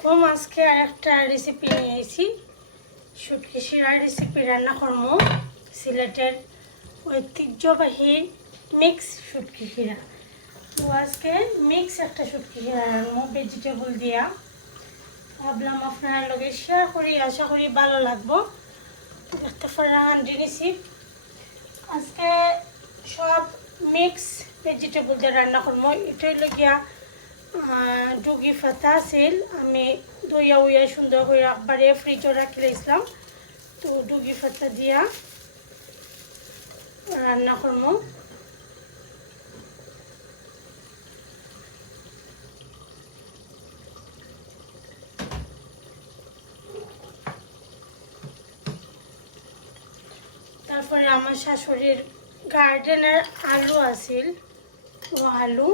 আসসালামু আজকে আর একটা রেসিপি নিয়ে এসেছি শুটকি শিরার রেসিপি রান্না করব সিলেটের ঐতিহ্যবাহী মিক্স শুটকি শিরা তো আজকে মিক্স একটা শুটকি শিরা রান্না ভেজিটেবল দিয়া। ভাবলাম আপনার লগে শেয়ার করি, আশা করি ভালো লাগবো। একটা ফরা আন্ডি নিছি। আজকে সব মিক্স ভেজিটেবল দিয়ে রান্না করব এটাই লগিয়া ডুগি ফাতা আছিল আমি দইয়া উইয়া সুন্দর করে একবারে ফ্রিজও রাখি লাইছিলাম তো ডুগি ফাতা দিয়া রান্না করব। তারপরে আমার শাশুড়ির গার্ডেনের আলু আছিল। ও আলু।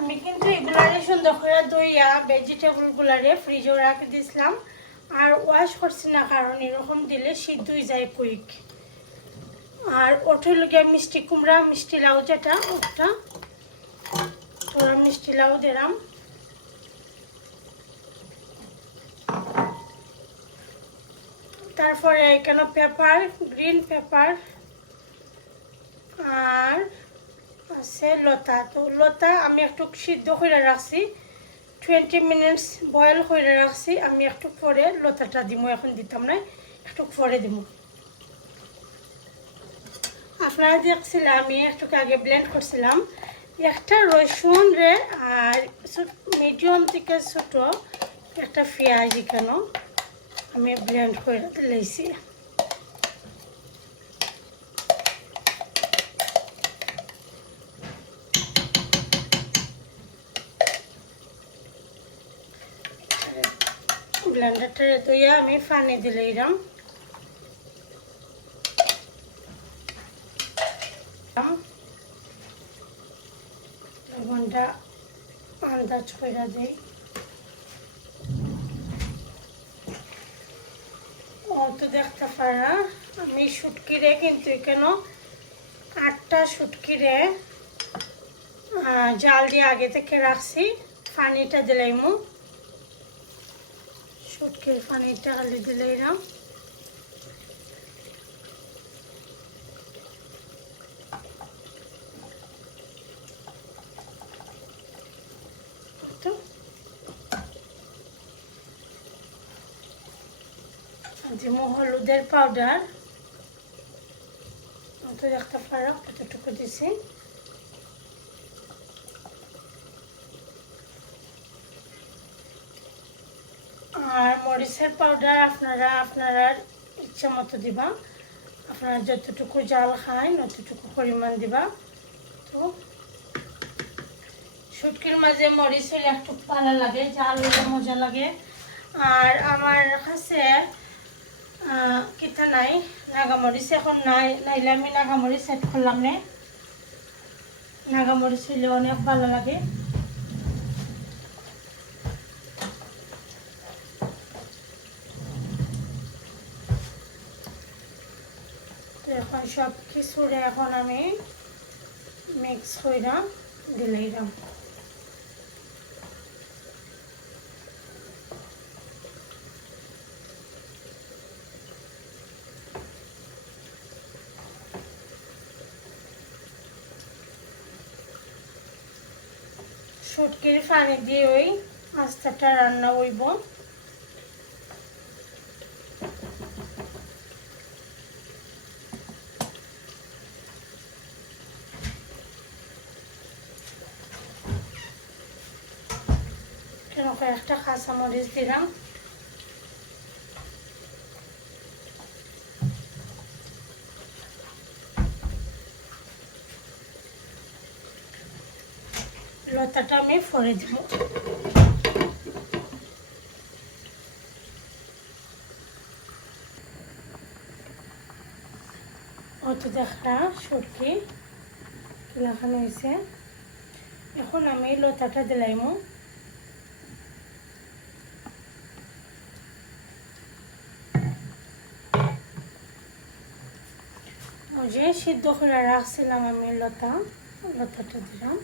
আমি কিন্তু এগুলারে সুন্দর করে দইয়া ভেজিটেবলগুলারে ফ্রিজে রাখে দিয়েছিলাম আর ওয়াশ করছি না কারণ এরকম দিলে সিদ্ধই যায় কুইক আর ওটার লগে মিষ্টি কুমড়া, মিষ্টি লাউ যেটা, ওটা। ওরা মিষ্টি লাউ দিলাম। তারপরে এখানে পেপার গ্রিন পেপার আর আছে, লতা। তো লতা আমি একটু সিদ্ধ করে রাখছি। টোয়েন্টি মিনিটস বয়েল করে রাখছি। আমি একটু পরে লতাটা দিব এখন দিতাম না একটু পরে দিব আপনারা দেখছিলাম, আমি একটু আগে ব্লেন্ড করছিলাম। একটা রসুন রে আর মিডিয়াম থেকে ছোটো একটা পেঁয়াজ এখানে আমি ব্লেন্ড করে লাইছি ব্লেন্ডারটা দইয়া আমি পানি দিলে এরম। লবণটা আন্দাজ করে দিই। অত দেখতে পারা, আমি শুটকিরে কিন্তু এখানে আটটা শুটকিরে জাল দিয়ে আগে থেকে রাখছি, পানিটা দিলাইমু শুটকির পানিটা খালি দিলাইলাম তো দিমু হলুদের পাউডার তো দেখতে পারো কতটুকু দিছি আর মরিচের পাউডার আপনারা আপনারা ইচ্ছা মতো দিবা। আপনারা যতটুকু জাল খায় ততটুকু পরিমাণ দিবা। তো শুটকির মাঝে মরিচ হলে একটু ভালো লাগে, জাল হলে মজা লাগে। আর আমার কাছে কিতা নাই, নাগামরিচ এখন নাই, নাইলে আমি নাগামরিচ সেট করলাম নে। নাগামরিচ হইলে অনেক ভালো লাগে। এখন সব কিছুরে এখন আমি মিক্স কইরা দিলাইলাম শুটকির পানি দিয়ে ওই আস্তাটা রান্না হইব কেন একটা কাঁচামরিচ দিলাম। লতাটা আমি ফরে দেব। অত দেখা সরকি লাগানো হয়েছে। এখন আমি লতাটা দিলাইমু। যে সিদ্ধ করে রাখছিলাম আমি লতা লতাটা দিলাম।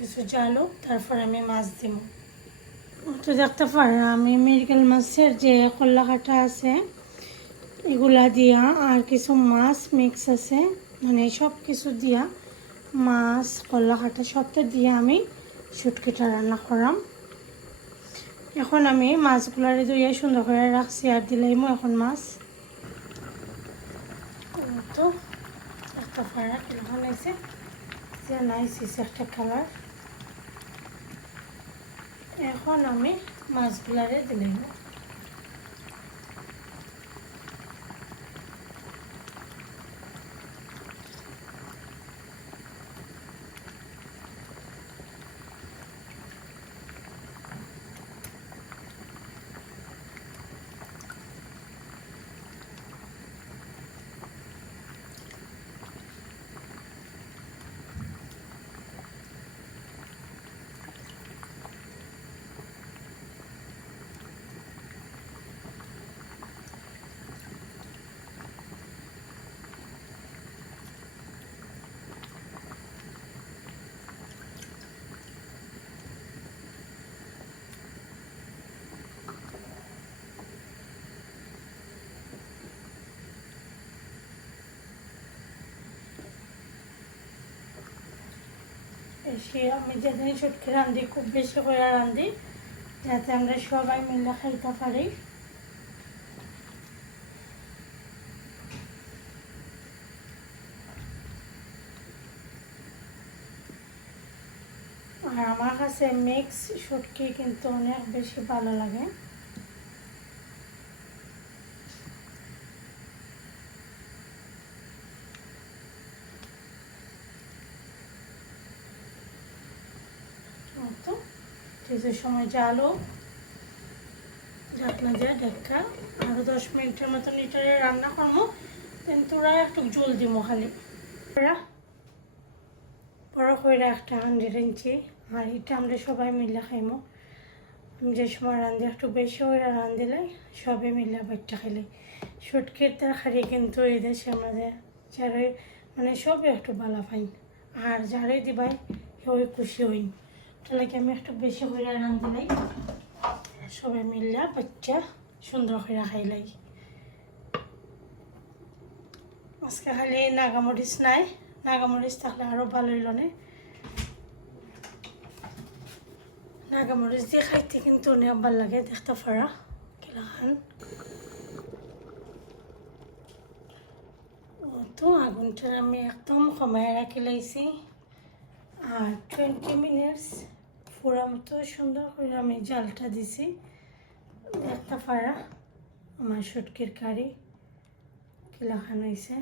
কিছু জালো, তারপর আমি মাছ দিব। তো দেখতে পারেন আমি মেডিকেল মাছের যে কল্লা কাটা আছে, এগুলা দিয়া আর কিছু মাছ মিক্স আছে মানে সব কিছু দিয়া মাছ কল্লা কাটা সবটা দিয়ে আমি শুটকিটা রান্না করাম। এখন আমি মাছগুলারে ধুয়ে সুন্দর করে রাখছি আর দিলাইমো এখন মাছ। তো একটা ফাড়া কীরকম হয়েছে? যে নাইস একটা কালার এখন আমি মাছগুলারে দিলাইমো বেশি আমি যেদিন সুটকে রান্ধি, খুব বেশি করে রান্ধি, যাতে আমরা সবাই মিলে খাইতে পারি। আর আমার কাছে মিক্স শুটকি কিন্তু অনেক বেশি ভালো লাগে তো কিছু সময় জালো ঢাকনা দিয়ে ঢাকা আরও দশ মিনিটের মতন এটারে রান্না করব। কিন্তু ওরা একটু জল দিব খালি বড় করে একটা হান্ড্রেড ইঞ্চি আর এটা আমরা সবাই মিলে খাইমো। আমি যে সময় রান্ধি, একটু বেশি করে রান্ধিলে সবে মিলে বাচ্চা খাইলে। সুটকির তরকারি কিন্তু এই দেশে আমাদের যারা মানে সবে একটু ভালো পাই আর যারাই দিবাই ওই খুশি হই তাহলে আমি একটু বেশি করে রান্ধিলাই সবাই মিললে বাচ্চা সুন্দর করে খাইলাই আজকে খালি নাগামরিচ নাই, নাগামরিচ থাকলে আরও ভালো হইল না। নাগামরিচ দিয়ে খাইতে কিন্তু অনেক ভালো লাগে দেখতে পারা কিলাখান তো আগুনটা আমি একদম কমায় রাখি লাইছি, আর টোয়েন্টি মিনিটস পুরা মতো সুন্দর করে আমি জালটা দিছি। একটা পারা আমার সুটকির কারি কিলাখান হয়েছে।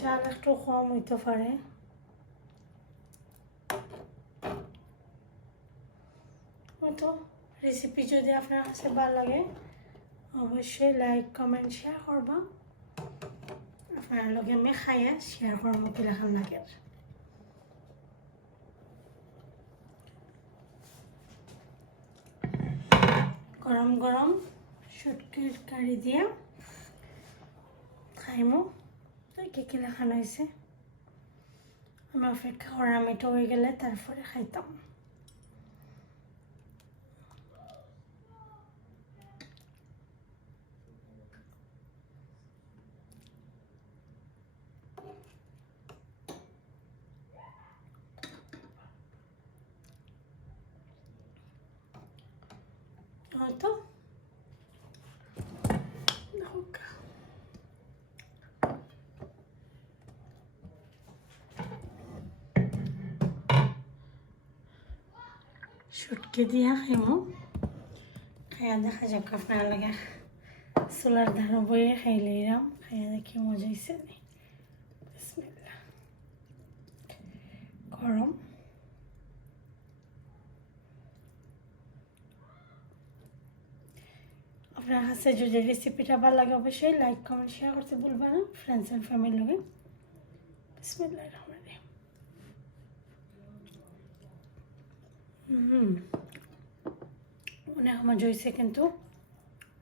জাল একটু কম হইতে পারে। তো রেসিপি যদি আপনার কাছে ভালো লাগে, অবশ্যই লাইক কমেন্ট শেয়ার করবা। আপনার লগে আমি খাইয়া শেয়ার করব কিলাখান লাগে। গরম গরম শুটকির কারি দিয়া। খাইমো কে কিলা খানা হয়েছে আমি অপেক্ষা করা মিটো হয়ে গেলে তারপরে খাইতাম হয়তো হোক শুটকে দিয়া খাইমো খাইয়া দেখা যাক আপনার লাগে চুলার ধারো বইয়ে খাইলে এরাম খাইয়া দেখি মজা হয়েছে নি বিসমিল্লাহ। গরম আপনার কাছে যদি রেসিপিটা ভালো লাগে অবশ্যই লাইক কমেন্ট শেয়ার করতে ভুলবেন না। ফ্রেন্ডস অ্যান্ড ফ্যামিলির লোকে বিসমিল্লাহ রহমান রহিম। হুম। অনেক মজা হয়েছে কিন্তু,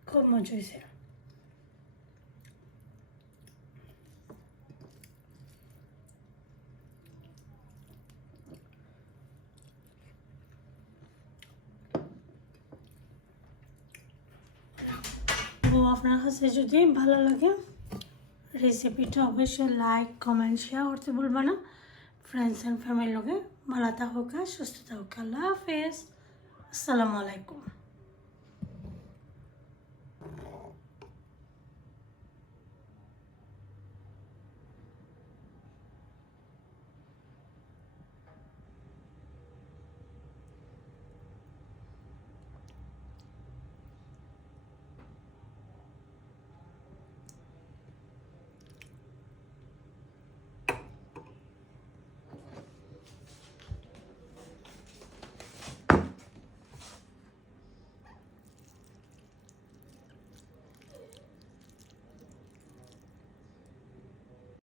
খুব মজা হয়েছে তো আপনার কাছে যদি ভালো লাগে রেসিপিটা অবশ্যই লাইক কমেন্ট শেয়ার করতে ভুলবা না। ফ্রেন্ডস অ্যান্ড ফ্যামিলির লগে ভালো থাকুক সুস্থ থাকুক। আল্লাহ হাফেজ। আসসালামু আলাইকুম।